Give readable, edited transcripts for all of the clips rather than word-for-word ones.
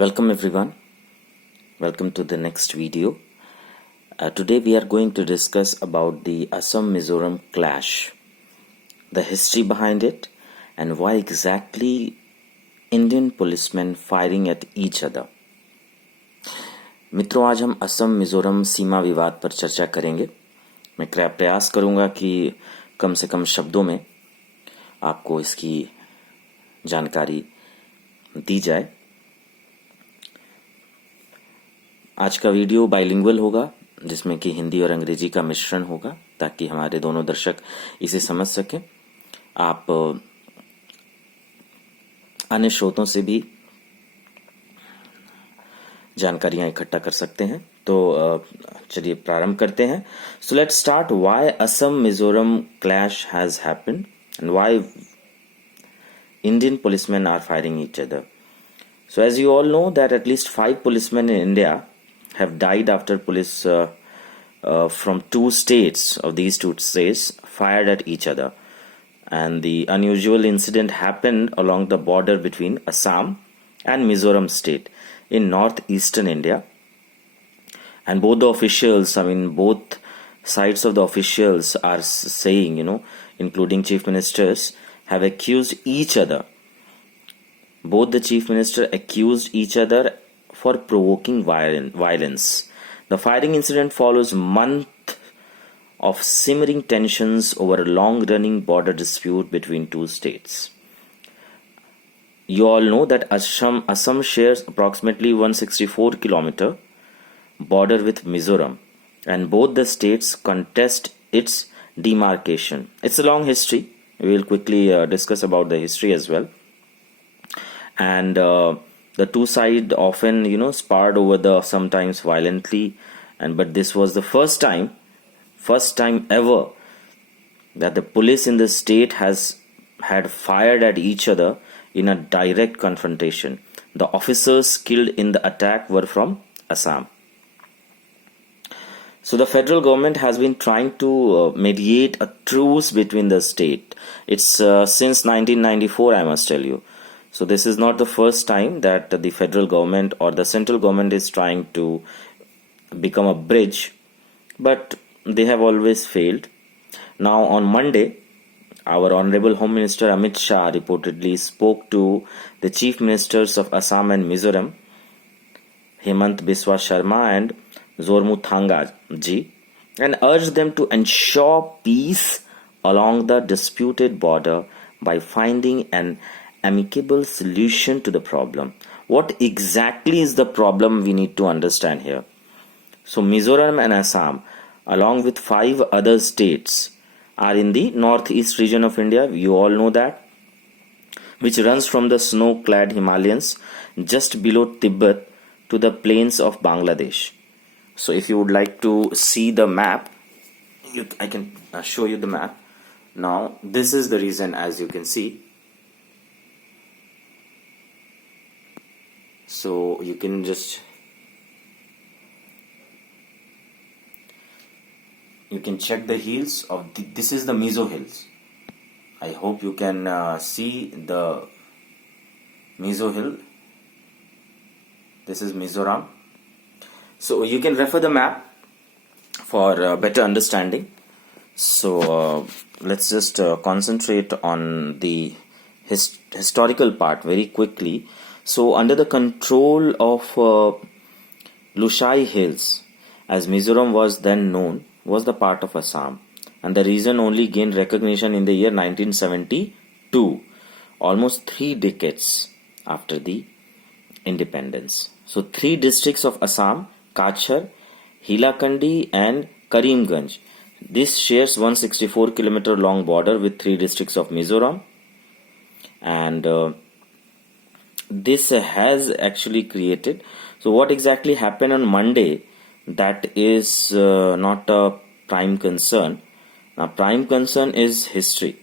Welcome everyone. Welcome to the next video. Today we are going to discuss about the Assam-Mizoram clash, the history behind it, and why exactly Indian policemen firing at each other. मित्रों, आज हम असम मिजोरम सीमा विवाद पर चर्चा करेंगे. मैं प्रयास करूंगा कि कम से कम शब्दों में आपको इसकी जानकारी दी जाए. आज का वीडियो बाइलिंगुअल होगा, जिसमें कि हिंदी और अंग्रेजी का मिश्रण होगा, ताकि हमारे दोनों दर्शक इसे समझ सकें. आप अन्य स्रोतों से भी जानकारियां इकट्ठा कर सकते हैं. तो चलिए प्रारंभ करते हैं. So let's start. Why Assam Mizoram clash has happened and why Indian policemen are firing each other. So as you all know that at least 5 policemen in India have died after police from these two states fired at each other. And the unusual incident happened along the border between Assam and Mizoram state in northeastern India. And both the officials, both sides of the officials are saying, including chief ministers, have accused each other. Both the chief minister accused each other for provoking violence. The firing incident follows months of simmering tensions over a long-running border dispute between two states. You all know that Assam shares approximately 164 kilometer border with Mizoram, and both the states contest its demarcation. It's a long history. We will quickly discuss about the history as well. And the two sides often sparred over the sometimes violently, but this was the first time ever that the police in the state had fired at each other in a direct confrontation. The officers killed in the attack were from Assam. So the federal government has been trying to mediate a truce between the state. It's since 1994, I must tell you. So this is not the first time that the federal government or the central government is trying to become a bridge, but they have always failed. Now on Monday, our Honorable Home Minister Amit Shah reportedly spoke to the chief ministers of Assam and Mizoram, Hemant Biswa Sharma and Zormuthanga ji, and urged them to ensure peace along the disputed border by finding an amicable solution to the problem. What exactly is the problem we need to understand here? So Mizoram and Assam, along with 5 other states, are in the northeast region of India. You all know that, which runs from the snow-clad Himalayas just below Tibet to the plains of Bangladesh. So if you would like to see the map, I can show you the map. Now this is the region, as you can see. So you can just check the hills of this is the Mizo Hills. I hope you can see the Mizo Hill. This is Mizoram. So you can refer the map for better understanding. So let's just concentrate on the historical part very quickly. So under the control of Lushai Hills, as Mizoram was then known, was the part of Assam, and the region only gained recognition in the year 1972, almost 3 decades after the independence. So 3 districts of Assam, Kachar, Hilakandi and Karimganj. This shares 164 kilometer long border with 3 districts of Mizoram, and this has actually created. So what exactly happened on Monday, that is not a prime concern. Now prime concern is history.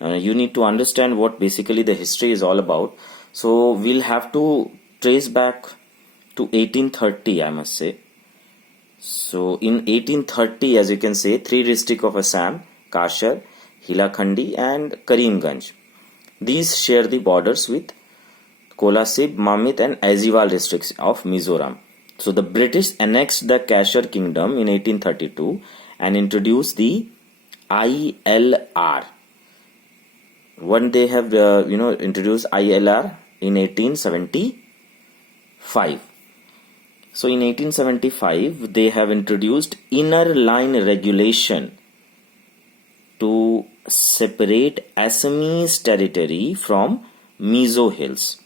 You need to understand what basically the history is all about. So we'll have to trace back to 1830, I must say. So in 1830, as you can say, 3 districts of Assam, Kashar, Hilakandi and Karimganj, these share the borders with Kolasib, Mamit and Aizawl districts of Mizoram. So the British annexed the Kashar kingdom in 1832 and introduced the ILR. When they have introduced ILR in 1875. So in 1875 they have introduced inner line regulation to separate Assamese territory from Mizo Hills.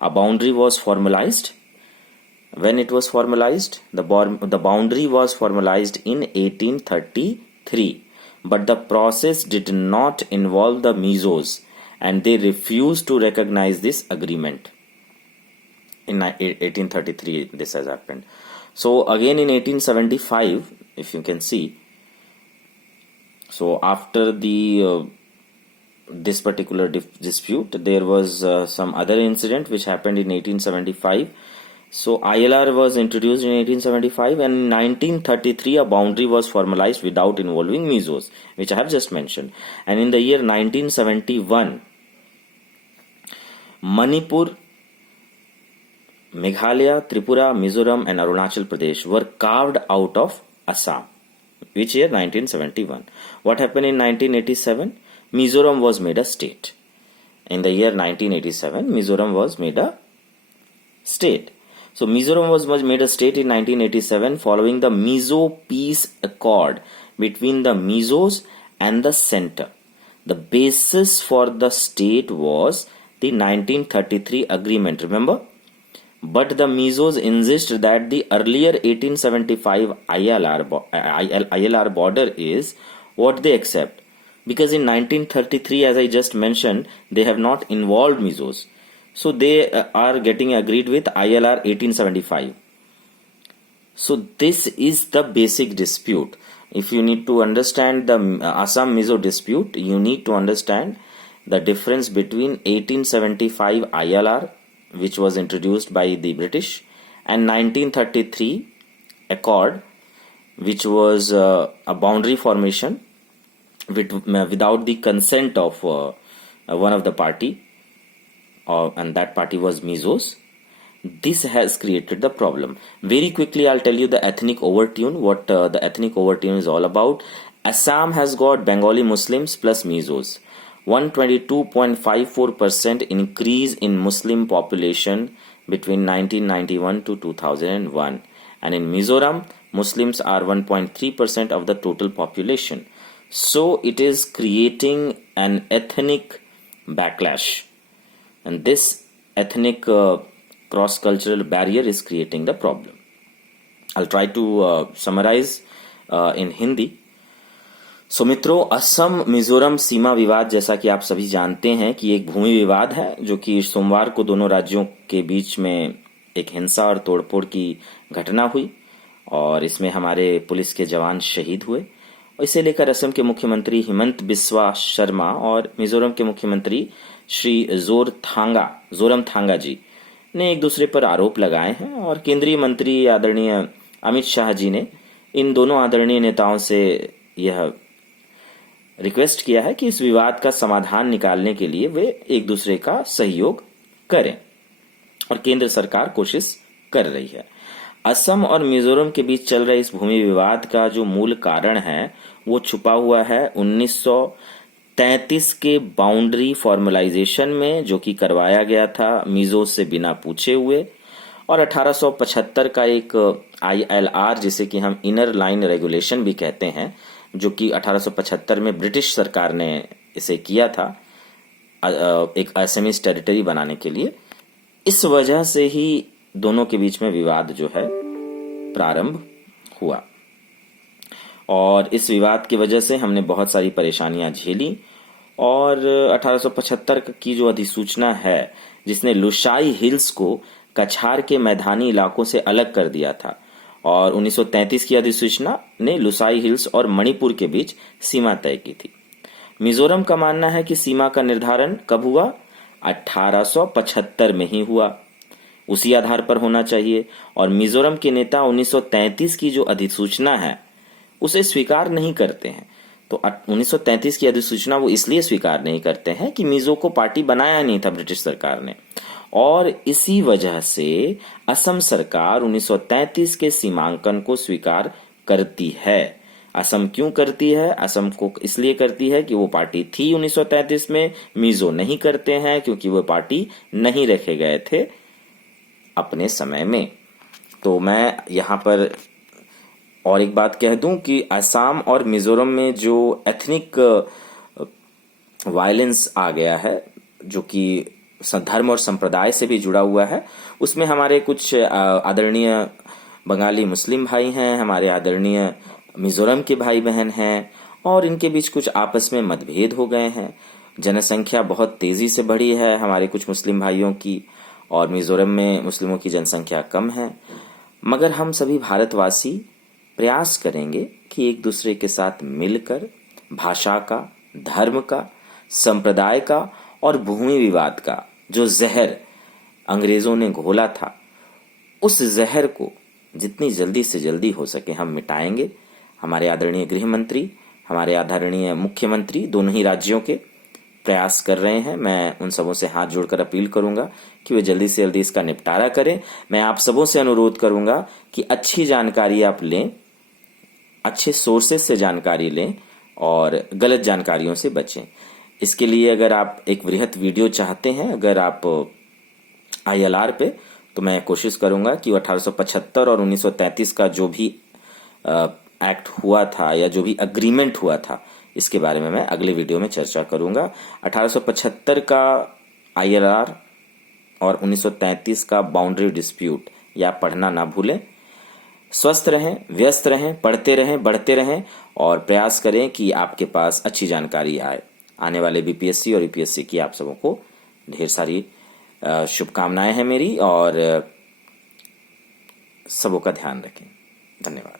A boundary was formalized. When it was formalized, the boundary was formalized in 1833, but the process did not involve the Mizos and they refused to recognize this agreement. In 1833 this has happened. So again in 1875, if you can see, so after the this particular dispute, there was some other incident which happened in 1875. So ILR was introduced in 1875 and in 1933 a boundary was formalized without involving Mizos, which I have just mentioned. And in the year 1971, Manipur, Meghalaya, Tripura, Mizoram and Arunachal Pradesh were carved out of Assam. Which year? 1971. What happened in 1987? Mizoram was made a state. In the year 1987, Mizoram was made a state. So Mizoram was made a state in 1987 following the Mizo Peace Accord between the Mizos and the center. The basis for the state was the 1933 agreement, remember? But the Mizos insist that the earlier 1875 ILR border is what they accept. Because in 1933, as I just mentioned, they have not involved Mizos. So they are getting agreed with ILR 1875. So this is the basic dispute. If you need to understand the Assam Mizo dispute, you need to understand the difference between 1875 ILR, which was introduced by the British, and 1933 Accord, which was a boundary formation without the consent of one of the party, and that party was Mizos. This has created the problem. Very quickly I'll tell you the ethnic overtune, what the ethnic overtune is all about. Assam has got Bengali Muslims plus Mizos. 122.54% increase in Muslim population between 1991 to 2001. And in Mizoram, Muslims are 1.3% of the total population. So it is creating an ethnic backlash. And this ethnic cross-cultural barrier is creating the problem. I'll try to summarize in Hindi. सो मित्रों, असम मिजोरम सीमा विवाद, जैसा कि आप सभी जानते हैं कि एक भूमि विवाद है जो कि सोमवार को दोनों राज्यों के बीच में एक हिंसा और तोड़फोड़ की घटना हुई और इसमें हमारे पुलिस के जवान शहीद हुए। इसे लेकर असम के मुख्यमंत्री हिमंत बिस्वा शर्मा और मिजोरम के मुख्यमंत्री श्री जोरमथांगा जी ने एक दूसरे पर आरोप लगाए हैं और केंद्रीय मंत्री आदरणीय अमित शाह जी ने इन दोनों आदरणीय नेताओं से यह रिक्वेस्ट किया है कि इस विवाद का समाधान निकालने के लिए वे एक दूसरे का सहयोग करें और केंद्र सरकार कोशिश कर रही है। असम और मिजोरम के बीच चल रहे इस भूमि विवाद का जो मूल कारण है वो छुपा हुआ है 1933 के बाउंड्री फॉर्मलाइजेशन में, जो कि करवाया गया था मिजो से बिना पूछे हुए, और 1875 का एक ILR जिसे कि हम इनर लाइन रेगुलेशन भी कहते हैं, जो कि 1875 में ब्रिटिश सरकार ने इसे किया था एक असमीज टेरिटरी बनाने के लिए। इस वजह से ही दोनों के बीच में विवाद जो है प्रारंभ हुआ और इस विवाद की वजह से हमने बहुत सारी परेशानियां झेली और 1875 की जो अधिसूचना है जिसने लुसाई हिल्स को कछार के मैदानी इलाकों से अलग कर दिया था और 1933 की अधिसूचना ने लुसाई हिल्स और मणिपुर के बीच सीमा तय की थी। मिजोरम का मानना है कि सीमा का निर्धारण कब हुआ? 1875 में ही हुआ, उसी आधार पर होना चाहिए और मिजोरम के नेता 1933 की जो अधिसूचना है उसे स्वीकार नहीं करते हैं। तो 1933 की अधिसूचना वो इसलिए स्वीकार नहीं करते हैं कि मिजो को पार्टी बनाया नहीं था ब्रिटिश सरकार ने और इसी वजह से असम सरकार 1933 के सीमांकन को स्वीकार करती है। असम क्यों करती है? असम को इसलिए करती है कि वो पार्टी थी 1933 में, मिजो नहीं करते हैं क्योंकि वो पार्टी नहीं रखे गए थे अपने समय में। तो मैं यहाँ पर और एक बात कह दूं कि असम और मिजोरम में जो एथनिक वायलेंस आ गया है, जो कि धर्म और संप्रदाय से भी जुड़ा हुआ है, उसमें हमारे कुछ आदरणीय बंगाली मुस्लिम भाई हैं, हमारे आदरणीय मिजोरम के भाई बहन हैं, और इनके बीच कुछ आपस में मतभेद हो गए हैं। जनसंख्या बहुत तेजी से बढ़ी है हमारे कुछ मुस्लिम भाइयों की, और मिजोरम में मुस्लिमों की जनसंख्या कम है। मगर हम सभी भारतवासी प्रयास करेंगे कि एक दूसरे के साथ मिलकर भाषा का, धर्म का, संप्रदाय का और भूमि विवाद का जो जहर अंग्रेजों ने घोला था, उस जहर को जितनी जल्दी से जल्दी हो सके हम मिटाएंगे। हमारे आदरणीय गृह मंत्री, हमारे आदरणीय मुख्यमंत्री दोनों ही राज्यों के प्रयास कर रहे हैं। मैं उन सबों से हाथ जोड़कर अपील करूंगा कि वे जल्दी से जल्दी इसका निपटारा करें। मैं आप सबों से अनुरोध करूंगा कि अच्छी जानकारी आप लें, अच्छे सोर्सेस से जानकारी लें और गलत जानकारियों से बचें। इसके लिए अगर आप एक वृहत वीडियो चाहते हैं, अगर आप ILR पे, तो मैं कोशिश करूंगा कि 1875 और 1933 का जो भी एक्ट हुआ था या जो भी अग्रीमेंट हुआ था, इसके बारे में मैं अगले वीडियो में चर्चा करूंगा। 1875 का ILR और 1933 का बाउंड्री डिस्प्यूट या पढ़ना ना भूलें। स्वस्थ रहें, व्यस्त रहें, पढ़ते रहें, बढ़ते रहें और प्रयास करें कि आपके पास अच्छी जानकारी आए। आने वाले BPSC और UPSC की आप सबों को ढेर सारी शुभकामनाएं हैं मेरी, और सबों का ध्यान रखें। धन्यवाद।